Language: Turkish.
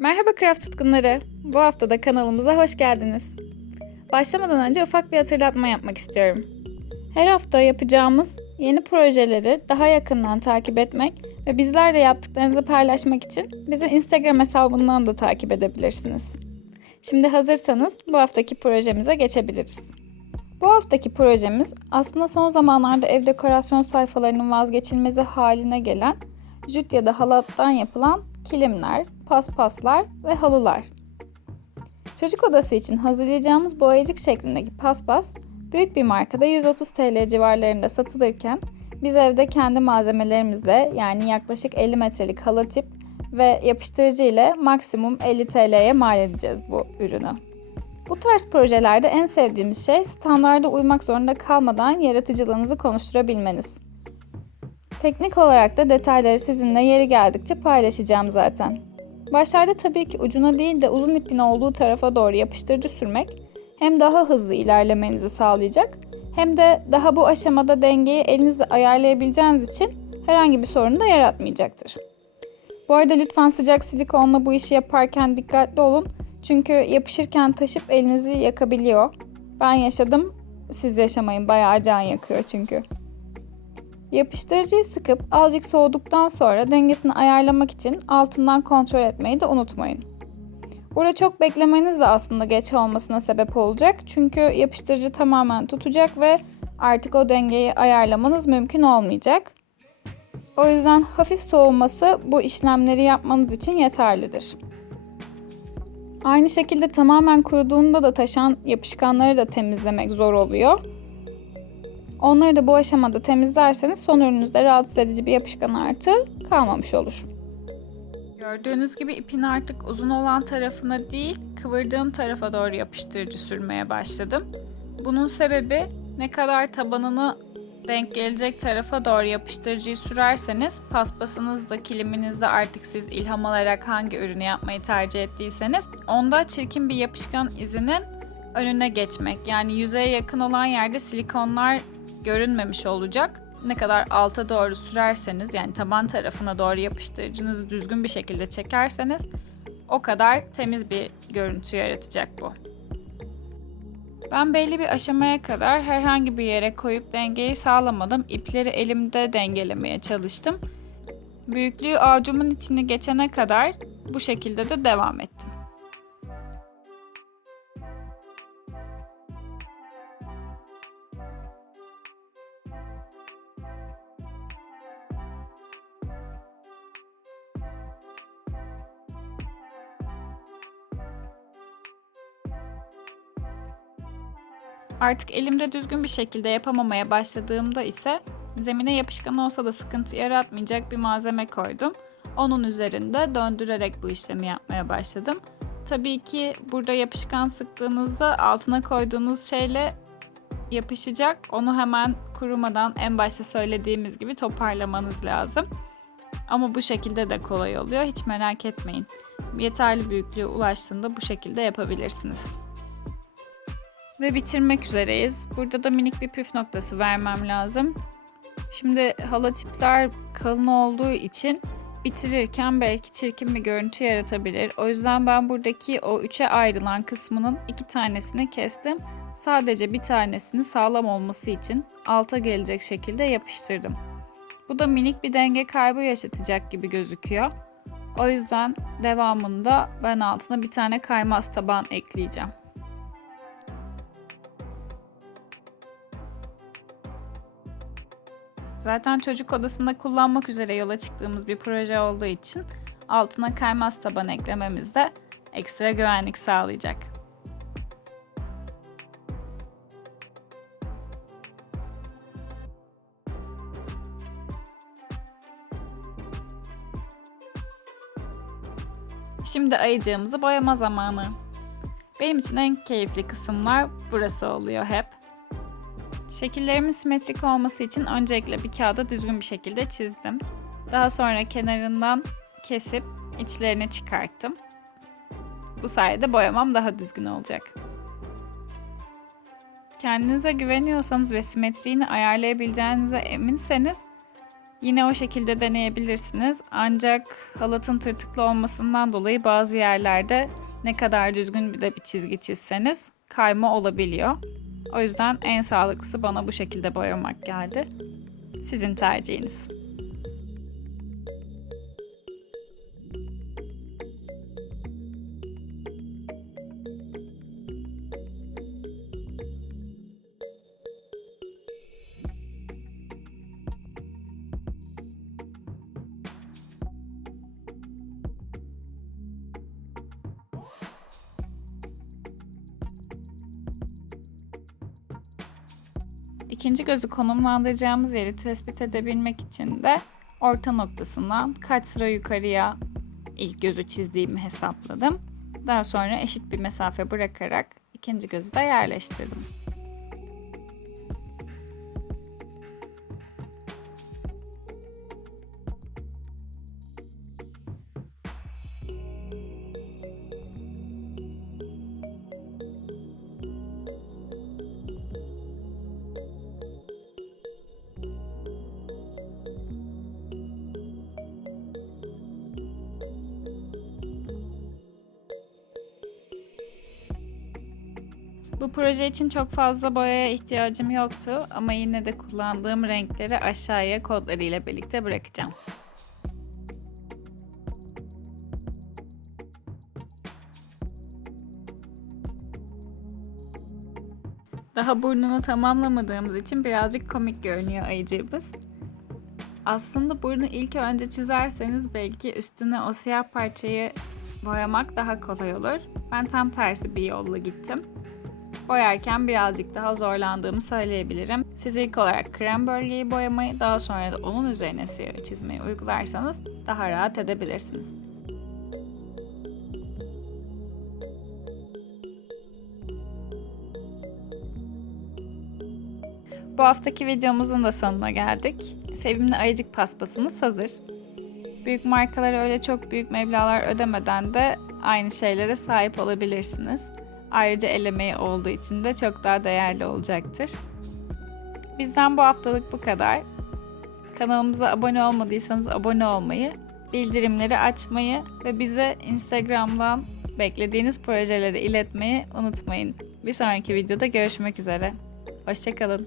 Merhaba craft tutkunları. Bu hafta da kanalımıza hoş geldiniz. Başlamadan önce ufak bir hatırlatma yapmak istiyorum. Her hafta yapacağımız yeni projeleri daha yakından takip etmek ve bizlerle yaptıklarınızı paylaşmak için bizi Instagram hesabından da takip edebilirsiniz. Şimdi hazırsanız bu haftaki projemize geçebiliriz. Bu haftaki projemiz aslında son zamanlarda ev dekorasyon sayfalarının vazgeçilmezi haline gelen jüt ya da halattan yapılan kilimler, paspaslar ve halılar. Çocuk odası için hazırlayacağımız boyacık şeklindeki paspas büyük bir markada 130 TL civarlarında satılırken biz evde kendi malzemelerimizle yani yaklaşık 50 metrelik halı tip ve yapıştırıcı ile maksimum 50 TL'ye mal edeceğiz bu ürünü. Bu tarz projelerde en sevdiğimiz şey standarda uymak zorunda kalmadan yaratıcılığınızı konuşturabilmeniz. Teknik olarak da detayları sizinle yeri geldikçe paylaşacağım zaten. Başlarda tabii ki ucuna değil de uzun ipin olduğu tarafa doğru yapıştırıcı sürmek hem daha hızlı ilerlemenizi sağlayacak hem de daha bu aşamada dengeyi elinizle ayarlayabileceğiniz için herhangi bir sorun da yaratmayacaktır. Bu arada lütfen sıcak silikonla bu işi yaparken dikkatli olun. Çünkü yapışırken taşıp elinizi yakabiliyor. Ben yaşadım. Siz yaşamayın. Bayağı can yakıyor çünkü. Yapıştırıcıyı sıkıp azıcık soğuduktan sonra dengesini ayarlamak için altından kontrol etmeyi de unutmayın. Burada çok beklemeniz de aslında geç olmasına sebep olacak. Çünkü yapıştırıcı tamamen tutacak ve artık o dengeyi ayarlamanız mümkün olmayacak. O yüzden hafif soğuması bu işlemleri yapmanız için yeterlidir. Aynı şekilde tamamen kuruduğunda da taşan yapışkanları da temizlemek zor oluyor. Onları da bu aşamada temizlerseniz son ürününüzde rahatsız edici bir yapışkan artığı kalmamış olur. Gördüğünüz gibi ipin artık uzun olan tarafına değil, kıvırdığım tarafa doğru yapıştırıcı sürmeye başladım. Bunun sebebi ne kadar tabanını denk gelecek tarafa doğru yapıştırıcıyı sürerseniz paspasınızda, kiliminizde artık siz ilham alarak hangi ürünü yapmayı tercih ettiyseniz onda çirkin bir yapışkan izinin önüne geçmek. Yani yüzeye yakın olan yerde silikonlar görünmemiş olacak. Ne kadar alta doğru sürerseniz yani taban tarafına doğru yapıştırıcınızı düzgün bir şekilde çekerseniz o kadar temiz bir görüntü yaratacak bu. Ben belli bir aşamaya kadar herhangi bir yere koyup dengeyi sağlamadım. İpleri elimde dengelemeye çalıştım. Büyüklüğü avucumun içine geçene kadar bu şekilde de devam ettim. Artık elimde düzgün bir şekilde yapamamaya başladığımda ise zemine yapışkan olsa da sıkıntı yaratmayacak bir malzeme koydum. Onun üzerinde döndürerek bu işlemi yapmaya başladım. Tabii ki burada yapışkan sıktığınızda altına koyduğunuz şeyle yapışacak. Onu hemen kurumadan en başta söylediğimiz gibi toparlamanız lazım. Ama bu şekilde de kolay oluyor. Hiç merak etmeyin. Yeterli büyüklüğe ulaştığında bu şekilde yapabilirsiniz. Ve bitirmek üzereyiz. Burada da minik bir püf noktası vermem lazım. Şimdi hala tipler kalın olduğu için bitirirken belki çirkin bir görüntü yaratabilir. O yüzden ben buradaki o üçe ayrılan kısmının iki tanesini kestim. Sadece bir tanesini sağlam olması için alta gelecek şekilde yapıştırdım. Bu da minik bir denge kaybı yaşatacak gibi gözüküyor. O yüzden devamında ben altına bir tane kaymaz taban ekleyeceğim. Zaten çocuk odasında kullanmak üzere yola çıktığımız bir proje olduğu için altına kaymaz taban eklememiz de ekstra güvenlik sağlayacak. Şimdi ayıcığımızı boyama zamanı. Benim için en keyifli kısımlar burası oluyor hep. Şekillerimin simetrik olması için öncelikle bir kağıda düzgün bir şekilde çizdim. Daha sonra kenarından kesip içlerini çıkarttım. Bu sayede boyamam daha düzgün olacak. Kendinize güveniyorsanız ve simetriğini ayarlayabileceğinize eminseniz Yine o şekilde deneyebilirsiniz. Ancak halatın tırtıklı olmasından dolayı bazı yerlerde ne kadar düzgün bir de bir çizgi çizseniz kayma olabiliyor. O yüzden en sağlıklısı bana bu şekilde boyamak geldi. Sizin tercihiniz. İkinci gözü konumlandıracağımız yeri tespit edebilmek için de orta noktasından kaç sıra yukarıya ilk gözü çizdiğimi hesapladım. Daha sonra eşit bir mesafe bırakarak ikinci gözü de yerleştirdim. Bu proje için çok fazla boyaya ihtiyacım yoktu ama yine de kullandığım renkleri aşağıya kodları ile birlikte bırakacağım. Daha burnunu tamamlamadığımız için birazcık komik görünüyor ayıcığımız. Aslında burnu ilk önce çizerseniz belki üstüne o siyah parçayı boyamak daha kolay olur. Ben tam tersi bir yolla gittim. Boyarken birazcık daha zorlandığımı söyleyebilirim. Siz ilk olarak krem bölgeyi boyamayı daha sonra da onun üzerine siyah çizmeyi uygularsanız daha rahat edebilirsiniz. Bu haftaki videomuzun da sonuna geldik. Sevimli ayıcık paspasımız hazır. Büyük markalara öyle çok büyük meblağlar ödemeden de aynı şeylere sahip olabilirsiniz. Ayrıca el emeği olduğu için de çok daha değerli olacaktır. Bizden bu haftalık bu kadar. Kanalımıza abone olmadıysanız abone olmayı, bildirimleri açmayı ve bize Instagram'dan beklediğiniz projeleri iletmeyi unutmayın. Bir sonraki videoda görüşmek üzere. Hoşçakalın.